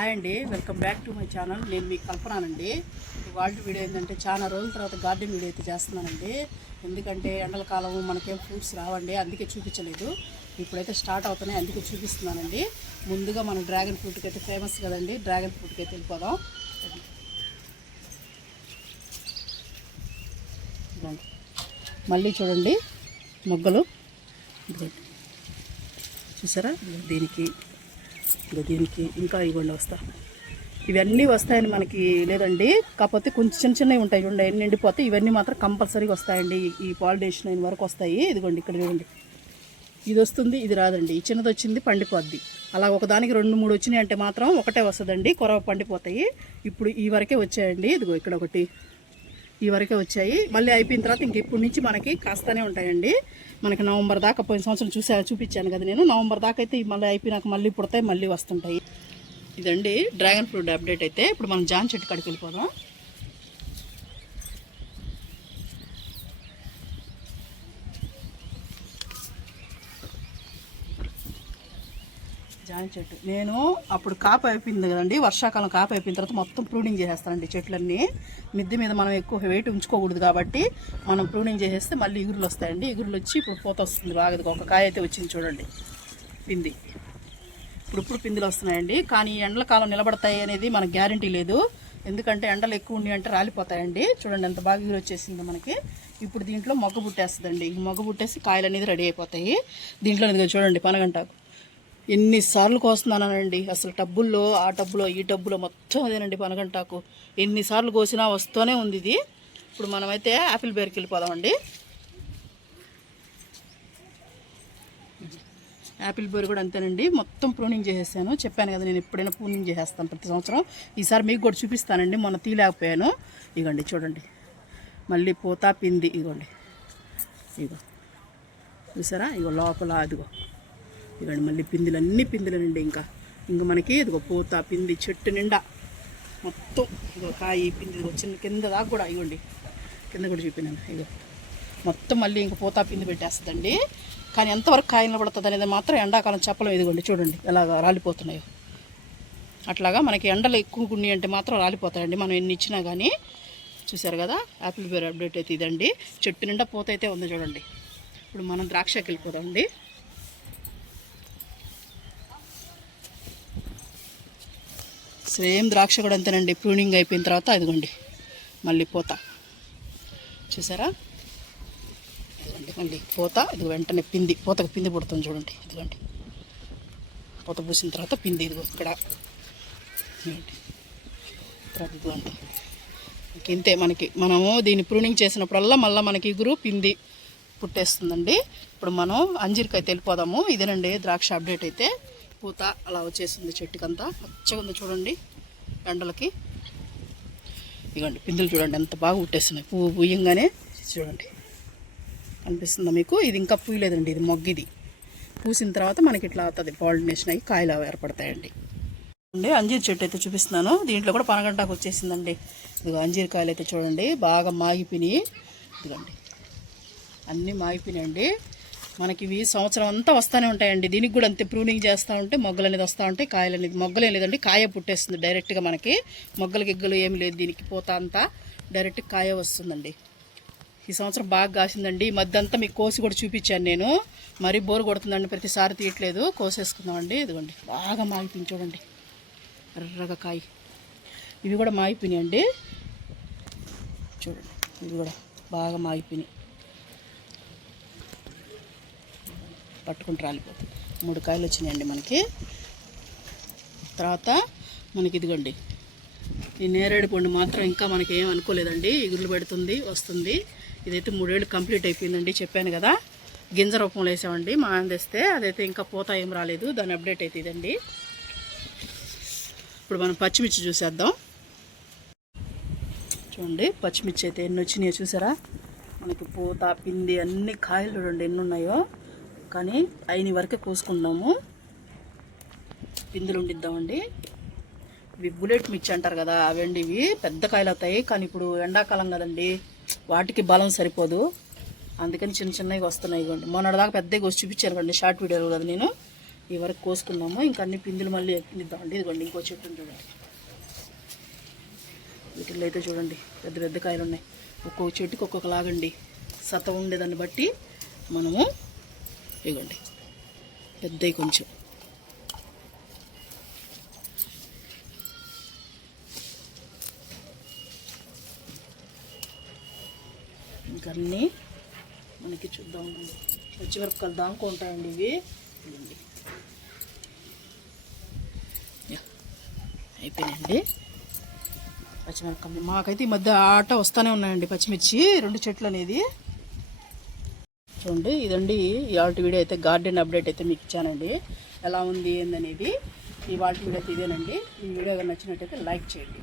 Hi అండి, welcome back to my channel. నేను మీకు కల్పనానండి. ఇవాళ వీడియో ఏంటంటే చాలా రోజుల తర్వాత గార్డెన్ వీడియో అయితే చేస్తున్నానండి. ఎందుకంటే ఎండల కాలం మనకేం ఫ్రూట్స్ రావండి, అందుకే చూపించలేదు. ఇప్పుడైతే స్టార్ట్ అవుతున్నాయి, అందుకే చూపిస్తున్నానండి. ముందుగా మనం డ్రాగన్ ఫ్రూట్కి అయితే ఫేమస్ కదండి, డ్రాగన్ ఫ్రూట్కి అయితే వెళ్ళిపోదాం. మళ్ళీ చూడండి మొగ్గలు చూసారా, దీనికి ఇంకా ఇవ్వండి వస్తా. ఇవన్నీ వస్తాయని మనకి లేదండి, కాకపోతే కొంచెం చిన్న చిన్నవి ఉంటాయి చూడండి, ఎన్ని నిండిపోతే ఇవన్నీ మాత్రం కంపల్సరీగా వస్తాయండి. ఈ పాలినేషన్ అయిన వరకు వస్తాయి. ఇదిగోండి ఇక్కడ చూడండి, ఇది వస్తుంది, ఇది రాదండి. ఈ చిన్నది వచ్చింది పండిపోద్ది. అలా ఒకదానికి 2-3 వచ్చినాయి అంటే మాత్రం ఒకటే వస్తుందండి, కొరవ పండిపోతాయి. ఇప్పుడు ఈ వరకే వచ్చాయండి. ఇదిగో ఇక్కడ ఒకటి, ఈ వరకే వచ్చాయి. మళ్ళీ అయిపోయిన తర్వాత ఇంక ఇప్పటి నుంచి మనకి కాస్తూనే ఉంటాయండి. మనకి నవంబర్ దాకా, పోయిన సంవత్సరం చూపించాను కదా నేను, నవంబర్ దాకా అయితే మళ్ళీ అయిపోయినాక మళ్ళీ పుడతాయి, మళ్ళీ వస్తుంటాయి. ఇదండి డ్రాగన్ ఫ్రూట్ అప్డేట్. అయితే ఇప్పుడు మనం జాన్ చెట్టు కాడికి వెళ్ళిపోదాం. జాన్ చెట్టు నేను అప్పుడు కాపు అయిపోయింది కదండి, వర్షాకాలం కాపు అయిపోయిన తర్వాత మొత్తం ప్రూనింగ్ చేసేస్తానండి. చెట్లన్నీ మిద్దె మీద మనం ఎక్కువ వెయిట్ ఉంచుకోకూడదు కాబట్టి మనం ప్రూనింగ్ చేసేస్తే మళ్ళీ ఇగురులు వస్తాయండి. ఇగురులు వచ్చి ఇప్పుడు పూత వస్తుంది బాగా. ఒక కాయ అయితే వచ్చింది చూడండి, పింది. ఇప్పుడు పిందులు వస్తున్నాయండి. కానీ ఎండల కాలం నిలబడతాయి అనేది మనకు గ్యారంటీ లేదు. ఎందుకంటే ఎండలు ఎక్కువ ఉన్నాయి అంటే రాలిపోతాయండి. చూడండి ఎంత బాగా ఇగురు వచ్చేసిందో మనకి. ఇప్పుడు దీంట్లో మొగ్గ పుట్టేస్తుందండి. మొగ్గ పుట్టేసి కాయలు అనేది రెడీ అయిపోతాయి. దీంట్లో చూడండి పనగంటాకు ఎన్నిసార్లు కోస్తున్నానండి. అసలు టబ్బుల్లో, ఆ టబ్బులో, ఈ టబ్బులో మొత్తం అదేనండి పనగంటాకు. ఎన్నిసార్లు కోసినా వస్తూనే ఉంది ఇది. ఇప్పుడు మనమైతే యాపిల్ బేర్కి వెళ్ళిపోదామండి. యాపిల్ బేర్ కూడా అంతేనండి, మొత్తం ప్రూనింగ్ చేసేసాను. చెప్పాను కదా నేను ఎప్పుడైనా ప్రూనింగ్ చేసేస్తాను ప్రతి సంవత్సరం. ఈసారి మీకు కూడా చూపిస్తానండి, మొన్న తీలేకపోయాను. ఇగోండి చూడండి, మళ్ళీ పూత పింది. ఇగోండి, ఇగో చూసారా, ఇగో లోపల అదిగో, ఇవ్వండి మళ్ళీ పిందులు, అన్ని పిందులేనండి. ఇంకా మనకి ఇదిగో పూత పింది చెట్టు నిండా మొత్తం. ఇదిగో కాయి పింది, ఇదిగో చిన్న కింద దాకా కూడా, ఇవ్వండి కింద కూడా చూపినాను. ఇగో మొత్తం మళ్ళీ ఇంకా పూత పిండి పెట్టేస్తుందండి. కానీ ఎంతవరకు కాయ నిలబడుతుంది అనేది మాత్రం ఎండాకాలం చెప్పలేం. ఇదిగోండి చూడండి ఎలాగ రాలిపోతున్నాయో. అట్లాగా మనకి ఎండలు ఎక్కువ ఉన్నాయి అంటే మాత్రం రాలిపోతాయండి, మనం ఎన్ని ఇచ్చినా కానీ. చూసారు కదా యాపిల్ బేర్ అప్డేట్ అయితే ఇదండి. చెట్టు నిండా పూత అయితే ఉంది చూడండి. ఇప్పుడు మనం ద్రాక్షకి వెళ్ళిపోదామండి. సేమ్ ద్రాక్ష కూడా అంతేనండి, ప్రూనింగ్ అయిపోయిన తర్వాత ఇదిగోండి మళ్ళీ పూత. చూసారా, ఇదిగోండి మళ్ళీ పూత. ఇది వెంటనే పింది, పూతకు పింది పుడుతుంది చూడండి. ఇదిగోండి పూత పూసిన తర్వాత పింది. ఇదిగో ఇక్కడ తర్వాత ఇదిగోండి ఇంతే. మనము దీన్ని ప్రూనింగ్ చేసినప్పుడల్లా మళ్ళీ మనకి ఇగురు పింది పుట్టేస్తుందండి. ఇప్పుడు మనం అంజీర్కి అయితే వెళ్ళిపోదాము. ఇదేనండి ద్రాక్ష అప్డేట్ అయితే. పూత అలా వచ్చేసింది చెట్టుకంతా, పచ్చగా ఉంది చూడండి ఎండలకి. ఇవ్వండి పిందులు చూడండి ఎంత బాగా పుట్టేస్తున్నాయి. పువ్వు పూయంగానే చూడండి కనిపిస్తుందా మీకు. ఇది ఇంకా పూయలేదండి, ఇది మొగ్గిది. పూసిన తర్వాత మనకి ఇట్లా అవుతుంది, పాలినేషన్ అయ్యి కాయలు వేరపడతాయండి. అంజీర్ చెట్టు అయితే చూపిస్తున్నాను. దీంట్లో కూడా పనగంటాకు వచ్చేసిందండి. ఇదిగో అంజీర్ కాయలు అయితే చూడండి బాగా మాగిపోయినాయి. ఇదిగోండి అన్నీ మాగిపోయినాయండి. మనకి ఇవి సంవత్సరం అంతా వస్తూనే ఉంటాయండి. దీనికి కూడా అంతే, ప్రూనింగ్ చేస్తూ ఉంటే మొగ్గలు అనేది వస్తూ ఉంటాయి. కాయలు అనేది, మొగ్గలేం లేదండి, కాయ పుట్టేస్తుంది డైరెక్ట్గా. మనకి మొగ్గలు గిగ్గలు ఏమి లేదు, దీనికి పూత అంతా డైరెక్ట్ కాయ వస్తుందండి. ఈ సంవత్సరం బాగా కాసిందండి. ఈ మధ్య అంతా మీకు కోసి కూడా చూపించాను నేను. మరీ బోరు కొడుతుందండి, ప్రతిసారి తీయట్లేదు. కోసేసుకుందామండి. ఇదిగోండి బాగా మాగిపోయింది చూడండి, ఎర్రగా కాయ. ఇవి కూడా మాగిపోయినాయండి చూడండి, ఇవి కూడా బాగా మాగిపోయినాయి. పట్టుకుంటూ రాలిపోతుంది. 3 కాయలు వచ్చినాయండి మనకి. తర్వాత మనకి ఇదిగోండి ఈ నేరేడు పండు మాత్రం ఇంకా మనకి ఏం అనుకోలేదండి, ఇగుర్లు పెడుతుంది వస్తుంది. ఇదైతే 3 ఏళ్ళు కంప్లీట్ అయిపోయిందండి. చెప్పాను కదా గింజ రూపంలో వేసామండి మా అందేస్తే. అదైతే ఇంకా పూత ఏం రాలేదు, దాని అప్డేట్ అయితే ఇదండి. ఇప్పుడు మనం పచ్చిమిర్చి చూసేద్దాం. చూడండి పచ్చిమిర్చి అయితే ఎన్ని వచ్చినాయో చూసారా. మనకి పూత పిండి అన్ని కాయలు చూడండి ఎన్ని ఉన్నాయో. కానీ అయిన వరకే కోసుకున్నాము, పిందులు ఉండిద్దామండి. ఇవి బుల్లెట్ మిర్చి అంటారు కదా, అవండి. ఇవి పెద్ద కాయలు అవుతాయి, కానీ ఇప్పుడు ఎండాకాలం కదండి, వాటికి బలం సరిపోదు. అందుకని చిన్న చిన్నవి వస్తున్నాయి. ఇవ్వండి మొన్నటిదాకా పెద్దగా వచ్చి చూపించాను కండి షార్ట్ వీడియోలు కదా నేను. ఈ వరకు కోసుకున్నాము. ఇంకా అన్ని పిందులు మళ్ళీ ఎక్కిద్దామండి. ఇదిగోండి ఇంకో చెట్టుని చూడండి. వీటిల్లో అయితే చూడండి పెద్ద పెద్ద కాయలు ఉన్నాయి. ఒక్కొక్క చెట్టుకి ఒక్కొక్కలాగండి. సత ఉండేదాన్ని బట్టి మనము ఇవ్వండి పెద్దవి కొంచెం ఇంకన్నీ మనకి చూద్దాం. పచ్చిమిరపకాయలు దాంకుంటాయండి ఇవి. అయిపోయినాయండి పచ్చిమిరపకాయలు. మాకైతే ఈ మధ్య ఆట వస్తూనే ఉన్నాయండి పచ్చిమిర్చి 2 చెట్లు అనేది. చూడండి ఇదండి ఇవాళ వీడియో అయితే గార్డెన్ అప్డేట్ అయితే మీకు ఇచ్చానండి. ఎలా ఉంది ఏందనేది. ఈ వాటి వీడియో అయితే ఇదేనండి. ఈ వీడియో నచ్చినట్టయితే లైక్ చేయండి.